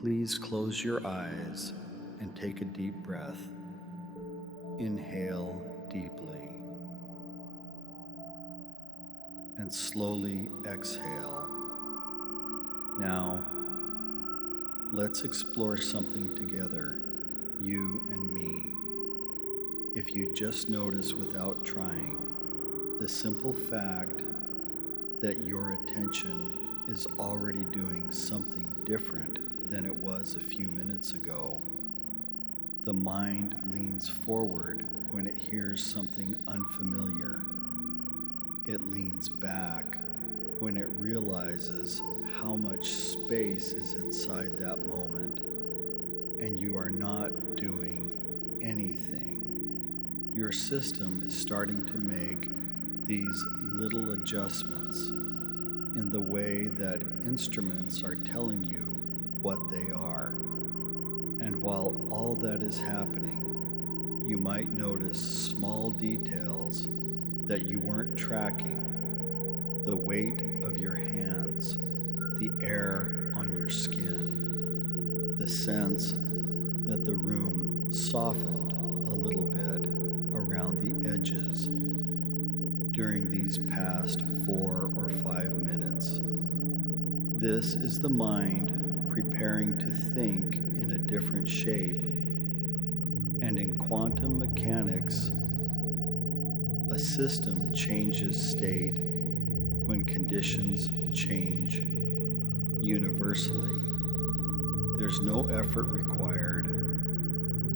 Please close your eyes and take a deep breath. Inhale deeply and slowly exhale. Now, let's explore something together, you and me. If you just notice without trying, the simple fact that your attention is already doing something different than it was a few minutes ago. The mind leans forward when it hears something unfamiliar. It leans back when it realizes how much space is inside that moment, and you are not doing anything. Your system is starting to make these little adjustments in the way that instruments are telling you what they are. And while all that is happening, you might notice small details that you weren't tracking: the weight of your hands, the air on your skin, the sense that the room softened a little bit around the edges during these past 4 or 5 minutes. This is the mind preparing to think in a different shape. And in quantum mechanics, a system changes state when conditions change universally. There's no effort required.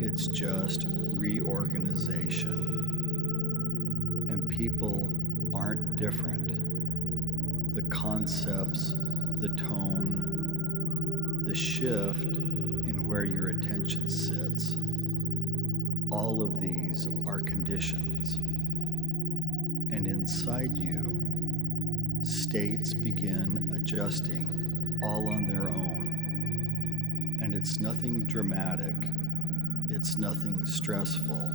It's just reorganization. And people aren't different. The concepts, the tone, the shift in where your attention sits, all of these are conditions. And inside you, states begin adjusting all on their own. And it's nothing dramatic. It's nothing stressful.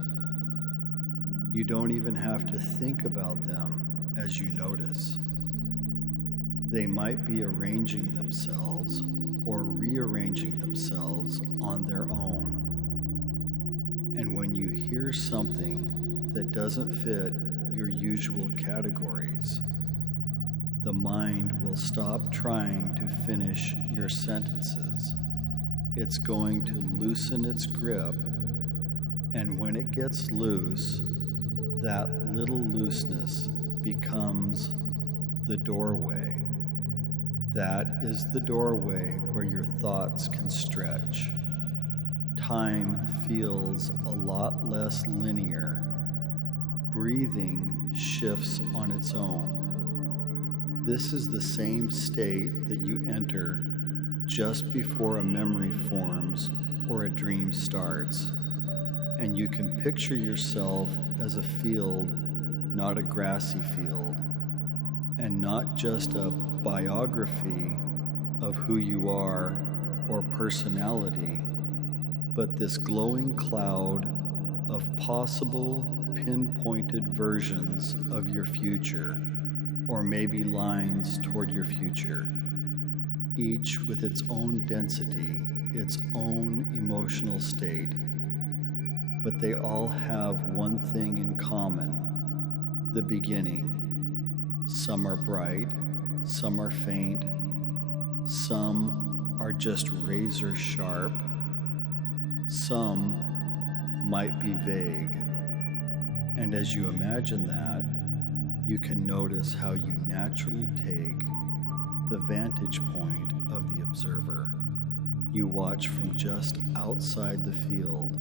You don't even have to think about them as you notice. They might be arranging themselves or rearranging themselves on their own. And when you hear something that doesn't fit your usual categories, the mind will stop trying to finish your sentences. It's going to loosen its grip, and when it gets loose, that little looseness becomes the doorway. That is the doorway where your thoughts can stretch. Time feels a lot less linear. Breathing shifts on its own. This is the same state that you enter just before a memory forms or a dream starts. And you can picture yourself as a field, not a grassy field, and not just a biography of who you are or personality, but this glowing cloud of possible pinpointed versions of your future, or maybe lines toward your future, each with its own density, its own emotional state. But they all have one thing in common: the beginning. Some are bright, some are faint, some are just razor sharp, some might be vague. And as you imagine that, you can notice how you naturally take the vantage point of the observer. You watch from just outside the field.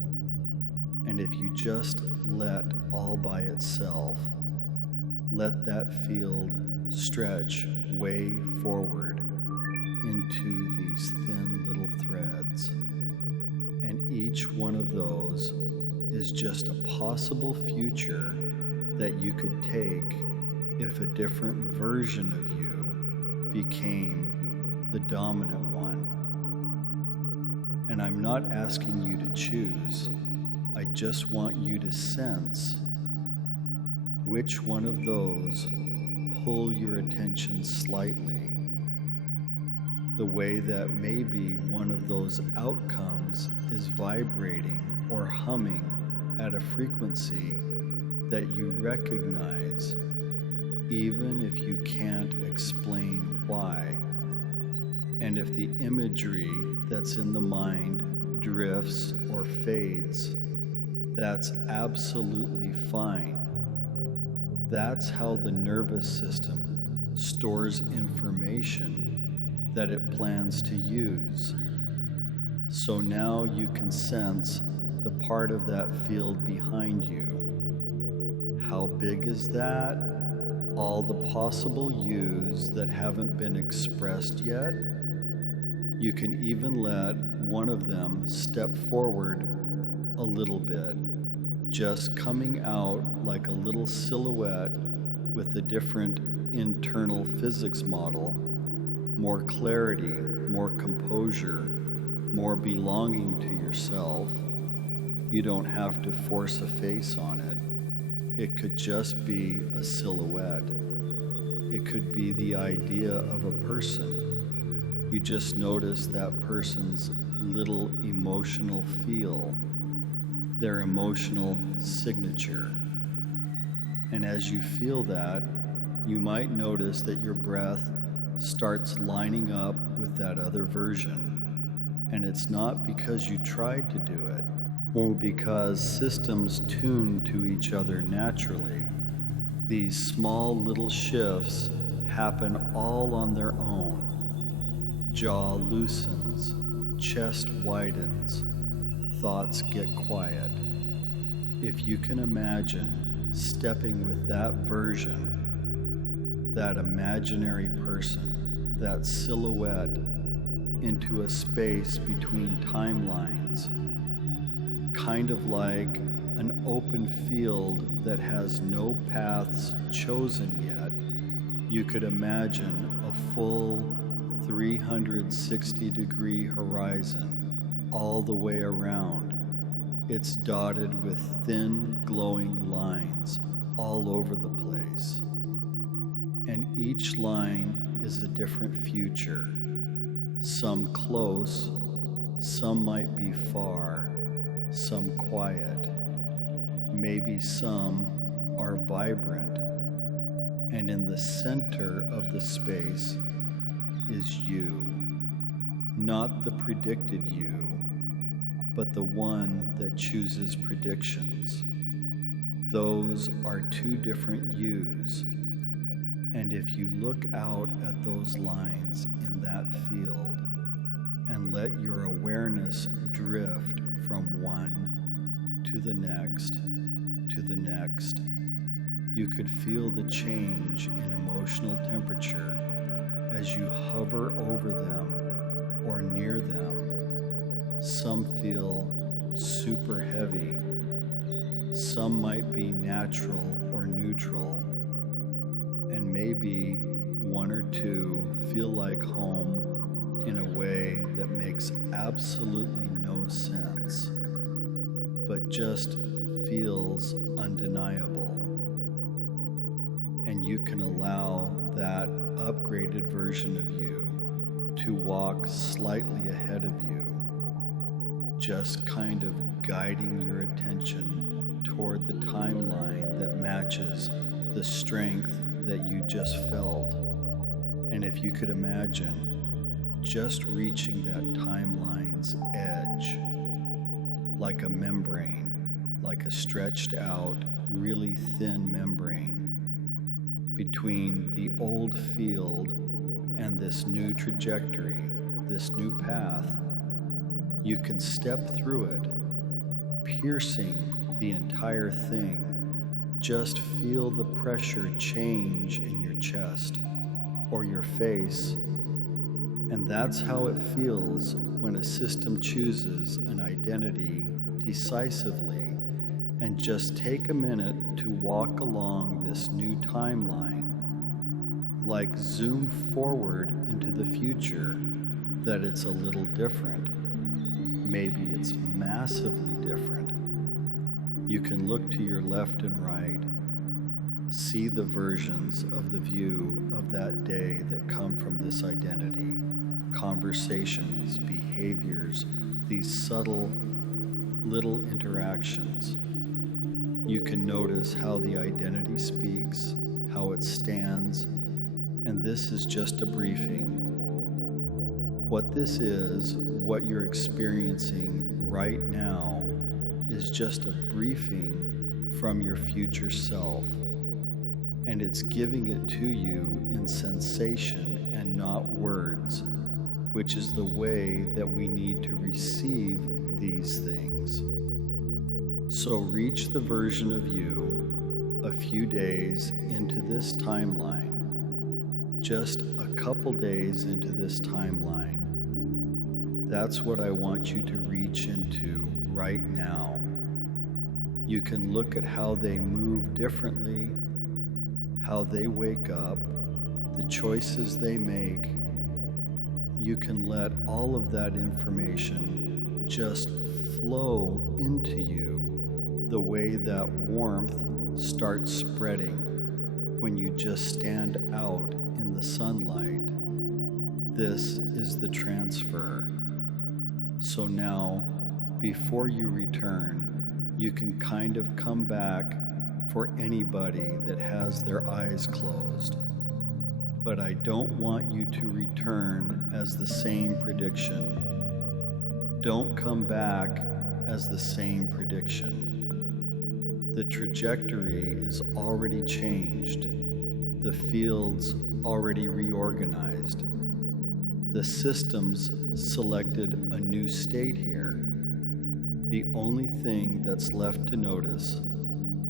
And if you just let all by itself, let that field stretch way forward into these thin little threads. And each one of those is just a possible future that you could take if a different version of you became the dominant one. And I'm not asking you to choose. I just want you to sense which one of those pull your attention slightly. The way that maybe one of those outcomes is vibrating or humming at a frequency that you recognize, even if you can't explain why. And if the imagery that's in the mind drifts or fades, that's absolutely fine. That's how the nervous system stores information that it plans to use. So now you can sense the part of that field behind you. How big is that? All the possible yous that haven't been expressed yet? You can even let one of them step forward a little bit, just coming out like a little silhouette with a different internal physics model, more clarity, more composure, more belonging to yourself. You don't have to force a face on it. It could just be a silhouette. It could be the idea of a person. You just notice that person's little emotional feel, their emotional signature. And as you feel that, you might notice that your breath starts lining up with that other version. And it's not because you tried to do it, or because systems tune to each other naturally. These small little shifts happen all on their own. Jaw loosens, chest widens, thoughts get quiet. If you can imagine stepping with that version, that imaginary person, that silhouette into a space between timelines, kind of like an open field that has no paths chosen yet, you could imagine a full 360-degree horizon all the way around. It's dotted with thin, glowing lines all over the place. And each line is a different future. Some close, some might be far, some quiet. Maybe some are vibrant. And in the center of the space is you. Not the predicted you, but the one that chooses predictions. Those are two different yous. And if you look out at those lines in that field and let your awareness drift from one to the next, you could feel the change in emotional temperature as you hover over them or near them. Some feel super heavy. Some might be natural or neutral. And maybe one or two feel like home in a way that makes absolutely no sense, but just feels undeniable. And you can allow that upgraded version of you to walk slightly ahead of you, just kind of guiding your attention toward the timeline that matches the strength that you just felt. And if you could imagine just reaching that timeline's edge, like a membrane, like a stretched out, really thin membrane between the old field and this new trajectory, this new path, you can step through it, piercing the entire thing. Just feel the pressure change in your chest or your face. And that's how it feels when a system chooses an identity decisively. And just take a minute to walk along this new timeline, like zoom forward into the future, that it's a little different. Maybe it's massively different. You can look to your left and right, see the versions of the view of that day that come from this identity, conversations, behaviors, these subtle little interactions. You can notice how the identity speaks, how it stands, and this is just a briefing. What this is, what you're experiencing right now, is just a briefing from your future self, and it's giving it to you in sensation and not words, which is the way that we need to receive these things. So reach the version of you a few days into this timeline, just a couple days into this timeline. That's what I want you to reach into right now. You can look at how they move differently, how they wake up, the choices they make. You can let all of that information just flow into you the way that warmth starts spreading when you just stand out in the sunlight. This is the transfer. So now, before you return, you can kind of come back for anybody that has their eyes closed. But I don't want you to return as the same prediction. Don't come back as the same prediction. The trajectory is already changed. The field's already reorganized. The system's selected a new state here. The only thing that's left to notice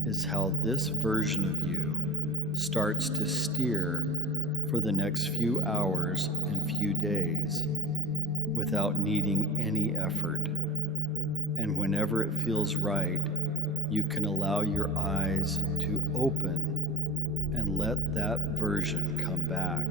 is how this version of you starts to steer for the next few hours and few days without needing any effort. And whenever it feels right, you can allow your eyes to open and let that version come back.